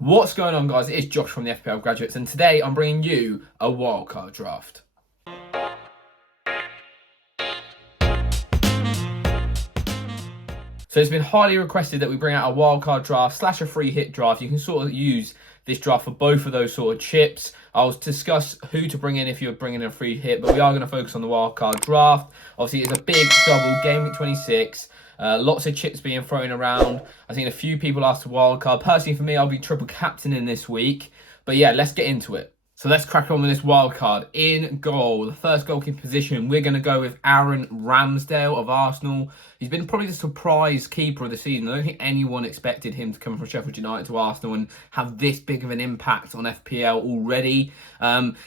What's going on, guys? It is Josh from the FPL Graduates, and today I'm bringing you a wildcard draft. So it's been highly requested that we bring out a wildcard draft / a free hit draft. You can sort of use this draft for both of those sort of chips. I'll discuss who to bring in if you're bringing in a free hit, but we are going to focus on the wildcard draft. Obviously, it's a big double, game week 26. Lots of chips being thrown around. I think a few people asked for wildcard. Personally, for me, I'll be triple captaining this week. But yeah, let's get into it. So let's crack on with this wildcard. In goal, the first goalkeeper position, we're going to go with Aaron Ramsdale of Arsenal. He's been probably the surprise keeper of the season. I don't think anyone expected him to come from Sheffield United to Arsenal and have this big of an impact on FPL already.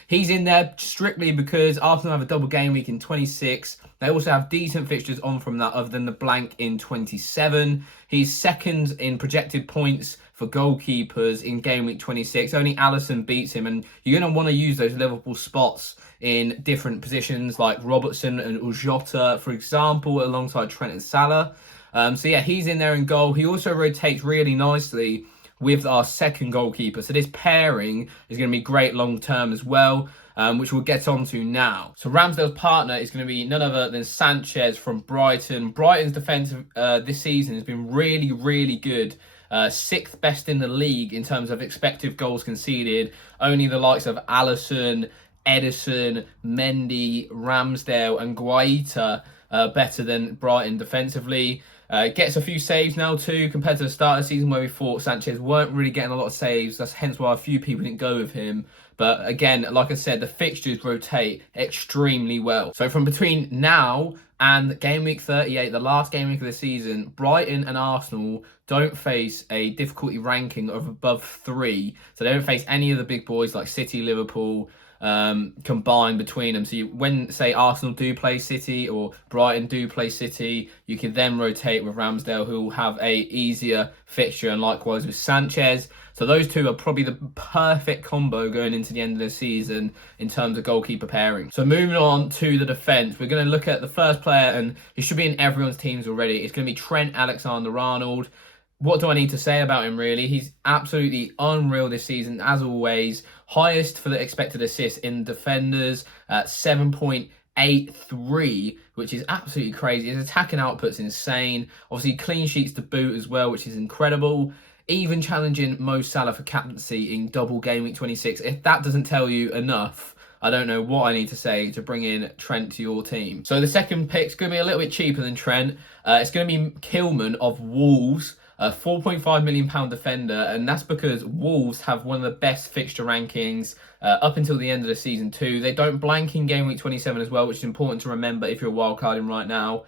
He's in there strictly because Arsenal have a double game week in 26. They also have decent fixtures on from that other than the blank in 27. He's second in projected points for goalkeepers in game week 26. Only Alisson beats him, and you're going to want to use those Liverpool spots in different positions like Robertson and Ujota, for example, alongside Trent and Salah. So yeah, he's in there in goal. He also rotates really nicely with our second goalkeeper. So this pairing is going to be great long term as well, which we'll get on to now. So Ramsdale's partner is going to be none other than Sanchez from Brighton. Brighton's defence this season has been really, really good. Sixth best in the league in terms of expected goals conceded. Only the likes of Alisson, Edison, Mendy, Ramsdale and Guaita better than Brighton defensively. Gets a few saves now too compared to the start of the season where we thought Sanchez weren't really getting a lot of saves. That's hence why a few people didn't go with him. But again, like I said, the fixtures rotate extremely well. So from between now and game week 38, the last game week of the season, Brighton and Arsenal don't face a difficulty ranking of above 3. So they don't face any of the big boys like City, Liverpool, combined between them. So when, say, Arsenal do play City or Brighton do play City, you can then rotate with Ramsdale, who will have a easier fixture, and likewise with Sanchez. So those two are probably the perfect combo going into the end of the season in terms of goalkeeper pairing. So moving on to the defence, we're going to look at the first player, and he should be in everyone's teams already. It's going to be Trent Alexander-Arnold. What do I need to say about him, really? He's absolutely unreal this season, as always. Highest for the expected assists in defenders at 7.83, which is absolutely crazy. His attacking output's insane. Obviously, clean sheets to boot as well, which is incredible. Even challenging Mo Salah for captaincy in double game week 26. If that doesn't tell you enough, I don't know what I need to say to bring in Trent to your team. So the second pick's going to be a little bit cheaper than Trent. It's going to be Kilman of Wolves. A £4.5 million defender, and that's because Wolves have one of the best fixture rankings up until the end of the season too. They don't blank in game week 27 as well, which is important to remember if you're wildcarding right now.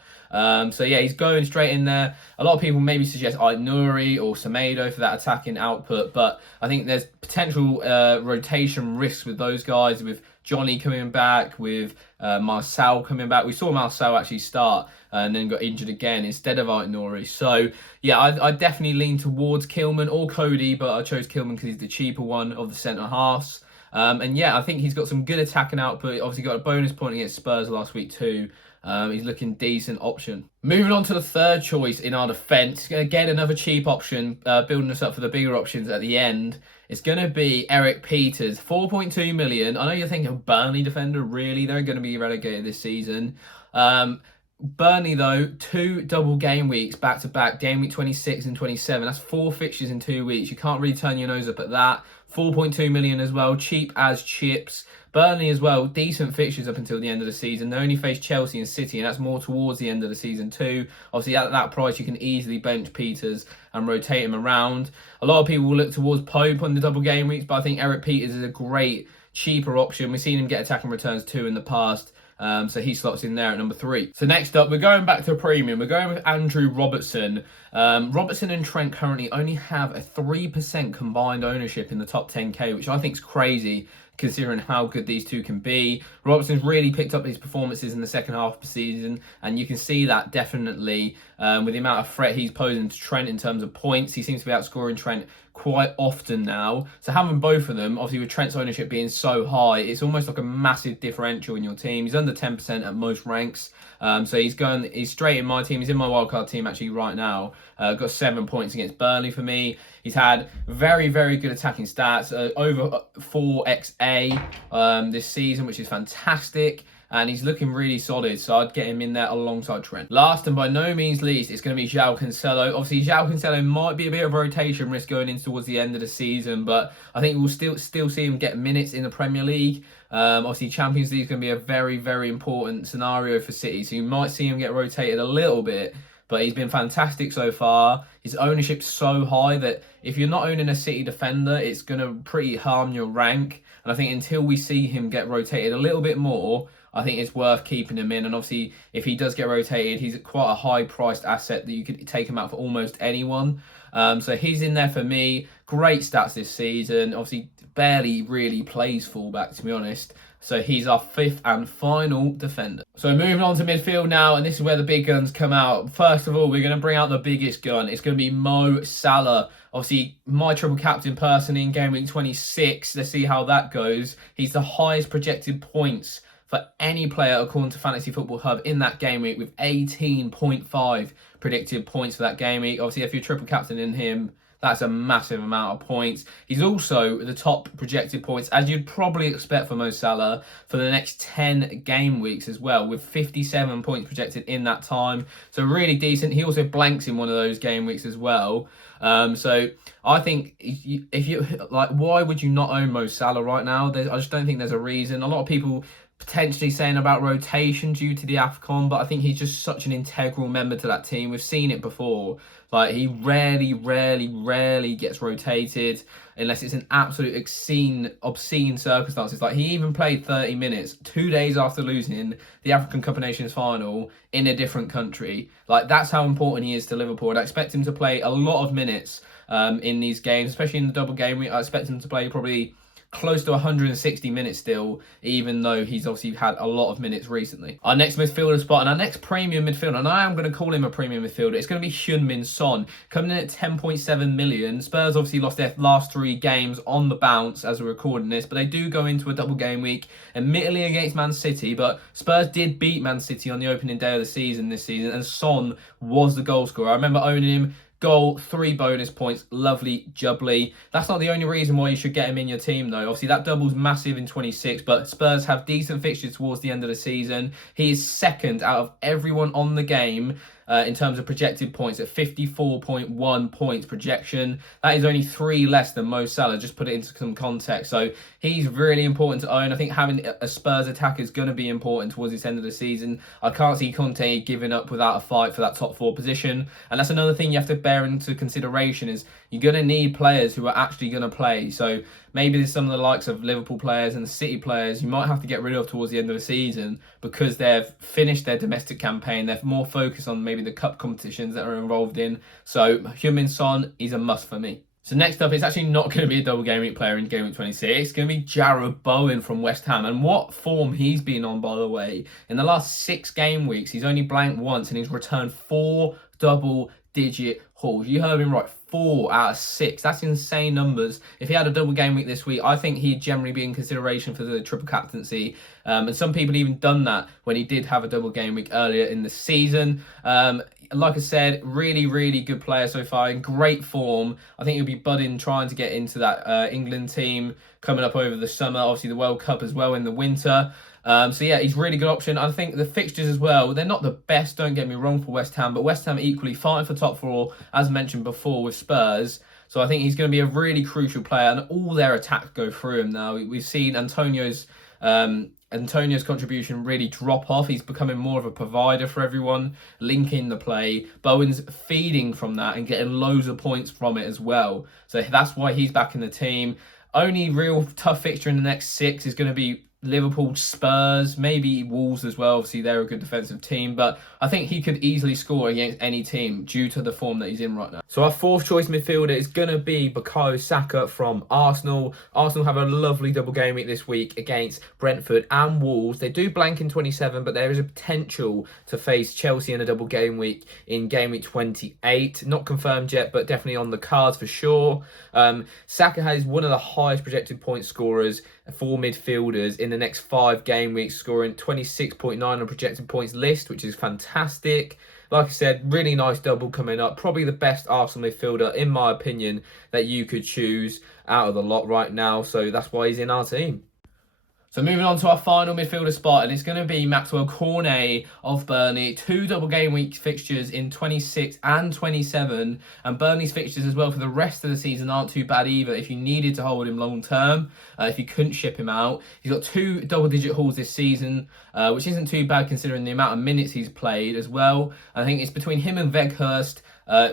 So yeah, he's going straight in there. A lot of people maybe suggest Nuri or Semedo for that attacking output, but I think there's potential rotation risks with those guys, with Johnny coming back, with Marcel coming back. We saw Marcel actually start and then got injured again instead of Nuri. So yeah, I definitely lean towards Kilman or Cody, but I chose Kilman because he's the cheaper one of the centre halves. And yeah, I think he's got some good attacking output. Obviously got a bonus point against Spurs last week too. He's looking decent option. Moving on to the third choice in our defence. Again, another cheap option, building us up for the bigger options at the end. It's going to be Eric Peters, 4.2 million. I know you're thinking, Burnley defender, really? They're going to be relegated this season. Burnley, though, 2 double game weeks back-to-back, game week 26 and 27. That's 4 fixtures in 2 weeks. You can't really turn your nose up at that. 4.2 million as well, cheap as chips. Burnley as well, decent fixtures up until the end of the season. They only face Chelsea and City, and that's more towards the end of the season too. Obviously, at that price, you can easily bench Peters and rotate him around. A lot of people will look towards Pope on the double game weeks, but I think Eric Peters is a great, cheaper option. We've seen him get attacking returns too in the past. So he slots in there at number 3. So next up, we're going back to a premium. We're going with Andrew Robertson. Robertson and Trent currently only have a 3% combined ownership in the top 10k, which I think is crazy. considering how good these two can be. Robertson's really picked up his performances in the second half of the season, and you can see that definitely with the amount of threat he's posing to Trent in terms of points. He seems to be outscoring Trent quite often now. So having both of them, obviously with Trent's ownership being so high, it's almost like a massive differential in your team. He's under 10% at most ranks. So he's straight in my team. He's in my wildcard team actually right now. Got 7 points against Burnley for me. He's had very, very good attacking stats, over 4xA this season, which is fantastic. And he's looking really solid, so I'd get him in there alongside Trent. Last and by no means least, it's going to be João Cancelo. Obviously, João Cancelo might be a bit of rotation risk going into towards the end of the season, but I think we'll still see him get minutes in the Premier League. Obviously, Champions League is going to be a very, very important scenario for City, so you might see him get rotated a little bit, but he's been fantastic so far. His ownership's so high that if you're not owning a City defender, it's going to pretty harm your rank. And I think until we see him get rotated a little bit more, I think it's worth keeping him in. And obviously, if he does get rotated, he's quite a high-priced asset that you could take him out for almost anyone. So he's in there for me. Great stats this season. Obviously, barely really plays fullback, to be honest. So he's our fifth and final defender. So moving on to midfield now, and this is where the big guns come out. First of all, we're going to bring out the biggest gun. It's going to be Mo Salah. Obviously, my triple captain personally in Game Week 26. Let's see how that goes. He's the highest projected points for any player according to Fantasy Football Hub in that game week, with 18.5 predicted points for that game week. Obviously, if you're triple captain in him, that's a massive amount of points. He's also the top projected points, as you'd probably expect for Mo Salah, for the next 10 game weeks as well, with 57 points projected in that time. So really decent. He also blanks in one of those game weeks as well. So I think if you like, why would you not own Mo Salah right now? I just don't think there's a reason. A lot of people potentially saying about rotation due to the AFCON, but I think he's just such an integral member to that team. We've seen it before. Like, he rarely gets rotated unless it's an absolute obscene circumstances. Like, he even played 30 minutes 2 days after losing the African Cup of Nations final in a different country. Like, that's how important he is to Liverpool. I'd expect him to play a lot of minutes in these games, especially in the double game week. I expect him to play probably close to 160 minutes still, even though he's obviously had a lot of minutes recently. Our next midfielder spot and our next premium midfielder, and I am going to call him a premium midfielder, it's going to be Heung-min Son, coming in at 10.7 million. Spurs obviously lost their last 3 games on the bounce as we're recording this, but they do go into a double game week, admittedly against Man City, but Spurs did beat Man City on the opening day of the season this season, and Son was the goal scorer. I remember owning him. Goal, 3 bonus points, lovely jubbly. That's not the only reason why you should get him in your team though. Obviously that double's massive in 26, but Spurs have decent fixtures towards the end of the season. He is second out of everyone on the game in terms of projected points at 54.1 points projection. That is only 3 less than Mo Salah, just put it into some context. So he's really important to own. I think having a Spurs attacker is going to be important towards this end of the season. I can't see Conte giving up without a fight for that top 4 position. And that's another thing you have to bear into consideration, is you're going to need players who are actually going to play. So maybe there's some of the likes of Liverpool players and the City players you might have to get rid of towards the end of the season because they've finished their domestic campaign. They're more focused on maybe the cup competitions that are involved in. So Heung-min Son is a must for me. So next up, it's actually not going to be a double game week player in Game Week 26. It's going to be Jarrod Bowen from West Ham. And what form he's been on, by the way. In the last 6 game weeks, he's only blanked once and he's returned 4 double-digit hauls. You heard him right, 4 out of 6. That's insane numbers. If he had a double game week this week, I think he'd generally be in consideration for the triple captaincy. And some people even done that when he did have a double game week earlier in the season. Like I said, really good player so far, in great form. I think he'll be budding, trying to get into that England team coming up over the summer. Obviously the World Cup as well in the winter. So yeah, he's a really good option. I think the fixtures as well, they're not the best, don't get me wrong, for West Ham, but West Ham equally fighting for top 4, as mentioned before, with Spurs. So I think he's going to be a really crucial player, and all their attacks go through him now. We've seen Antonio's contribution really drop off. He's becoming more of a provider for everyone, linking the play. Bowen's feeding from that and getting loads of points from it as well. So that's why he's back in the team. Only real tough fixture in the next 6 is going to be Liverpool, Spurs, maybe Wolves as well. Obviously, they're a good defensive team, but I think he could easily score against any team due to the form that he's in right now. So our fourth choice midfielder is going to be Bukayo Saka from Arsenal. Arsenal have a lovely double game week this week against Brentford and Wolves. They do blank in 27, but there is a potential to face Chelsea in a double game week in game week 28. Not confirmed yet, but definitely on the cards for sure. Saka has one of the highest projected point scorers for midfielders in the next 5 game weeks, scoring 26.9 on projected points list, which is fantastic. Like I said, really nice double coming up. Probably the best Arsenal midfielder, in my opinion, that you could choose out of the lot right now. So that's why he's in our team. So moving on to our final midfielder spot, and it's going to be Maxwell Cornet of Burnley. 2 double game week fixtures in 26 and 27. And Burnley's fixtures as well for the rest of the season aren't too bad either if you needed to hold him long term, if you couldn't ship him out. He's got 2 double-digit hauls this season, which isn't too bad considering the amount of minutes he's played as well. I think it's between him and Weghorst,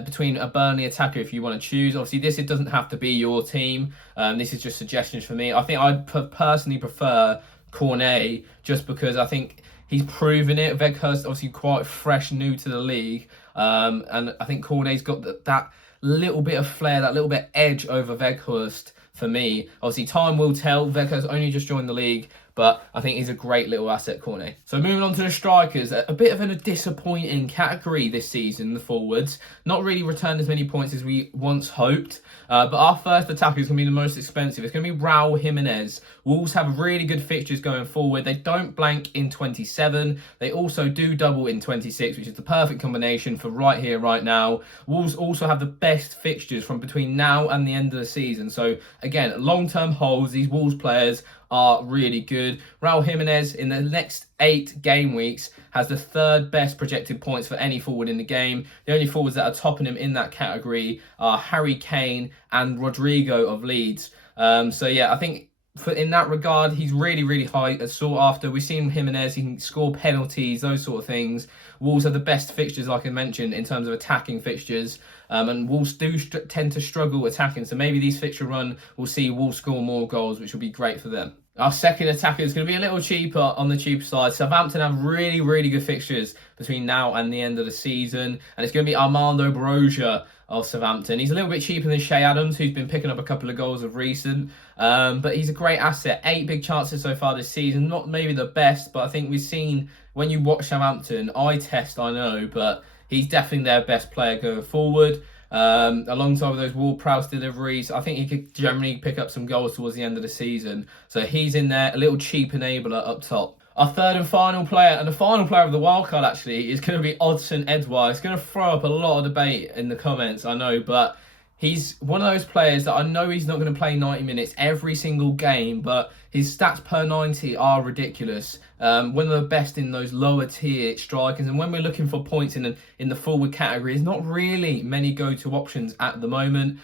between a Burnley attacker if you want to choose. Obviously, it doesn't have to be your team. This is just suggestions for me. I think I'd personally prefer Cornet just because I think he's proven it. Weghorst obviously quite fresh, new to the league. And I think Cornet's got that little bit of flair, that little bit edge over Weghorst for me. Obviously, time will tell. Weghorst only just joined the league, but I think he's a great little asset, Cornet. So moving on to the strikers, a bit of a disappointing category this season, the forwards. Not really returned as many points as we once hoped. But our first attacker is going to be the most expensive. It's going to be Raul Jimenez. Wolves have really good fixtures going forward. They don't blank in 27. They also do double in 26, which is the perfect combination for right here, right now. Wolves also have the best fixtures from between now and the end of the season. So again, long-term holds. These Wolves players are really good. Raul Jimenez in the next 8 game weeks has the 3rd best projected points for any forward in the game. The only forwards that are topping him in that category are Harry Kane and Rodrigo of Leeds. So yeah, I think in that regard, he's really, really high sought after. We've seen Jimenez, he can score penalties, those sort of things. Wolves have the best fixtures, like I mentioned, in terms of attacking fixtures. And Wolves do tend to struggle attacking. So maybe these fixture run will see Wolves score more goals, which will be great for them. Our second attacker is going to be a little cheaper on the cheap side. Southampton have really, really good fixtures between now and the end of the season. And it's going to be Armando Broja of Southampton. He's a little bit cheaper than Shea Adams, who's been picking up a couple of goals of recent. But he's a great asset. 8 big chances so far this season. Not maybe the best, but I think we've seen when you watch Southampton, eye test, I know, but he's definitely their best player going forward. Alongside with those Ward-Prowse deliveries, I think he could generally pick up some goals towards the end of the season. So he's in there, a little cheap enabler up top. Our third and final player, and the final player of the wildcard actually, is going to be Odsonne Edouard. It's going to throw up a lot of debate in the comments, I know, but he's one of those players that I know he's not going to play 90 minutes every single game, but his stats per 90 are ridiculous. One of the best in those lower tier strikers. And when we're looking for points in the forward category, there's not really many go-to options at the moment.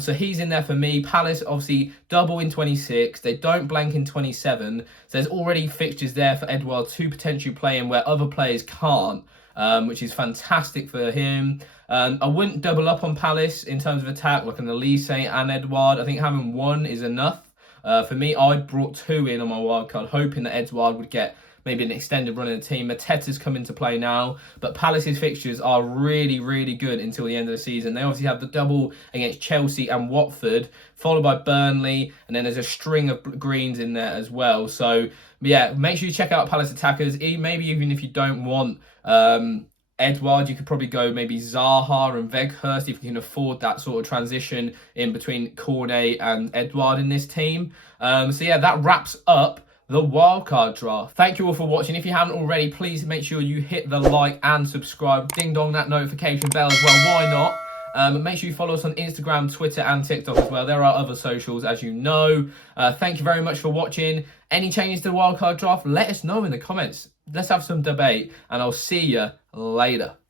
So he's in there for me. Palace, obviously, double in 26. They don't blank in 27. So there's already fixtures there for Edouard to potentially play in where other players can't. Which is fantastic for him. I wouldn't double up on Palace in terms of attack, like an Elise and Edouard. I think having 1 is enough. For me, I brought 2 in on my wildcard, hoping that Edouard would get maybe an extended run in the team. Mateta's come into play now, but Palace's fixtures are really, really good until the end of the season. They obviously have the double against Chelsea and Watford, followed by Burnley, and then there's a string of greens in there as well. So, yeah, make sure you check out Palace attackers. Maybe even if you don't want Edouard, you could probably go maybe Zaha and Weghorst if you can afford that sort of transition in between Cornet and Edouard in this team. So yeah, that wraps up the wildcard draft. Thank you all for watching. If you haven't already, please make sure you hit the like and subscribe. Ding dong that notification bell as well. Why not? Make sure you follow us on Instagram, Twitter and TikTok as well. There are other socials, as you know. Thank you very much for watching. Any changes to the wildcard draft, let us know in the comments. Let's have some debate, and I'll see you later.